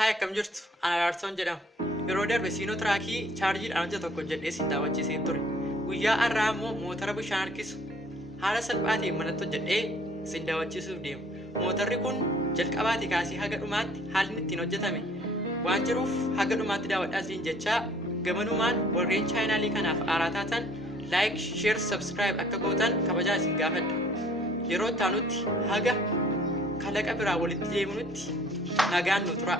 Haaya akkam jirtu ana Araarsoon jedhama. Yeroo darbe siinoo tiraakii chaarjiidhaan hojjetu tokko jedhee siin daawwachiiseen ture. Guyyaa har'aa immoo motora bishaan harkisu haala salphaatiin manatti hojjedhee siin daawwachiisuuf deema. Motorri kun jalqabaatii kaasee haga dhumaatti haalli ittiin hojjetame waan jiruuf haga dhumaatti daawwadhaa siin jechaa gamanumaan warreen chaayinaalii kanaaf haaraa taatan like, share, subscribe akka gootan kabajaa isin gaafadha. Yeroo itti aanutti haga kalaqa biraa walitti deebinutti nagaan nu tura.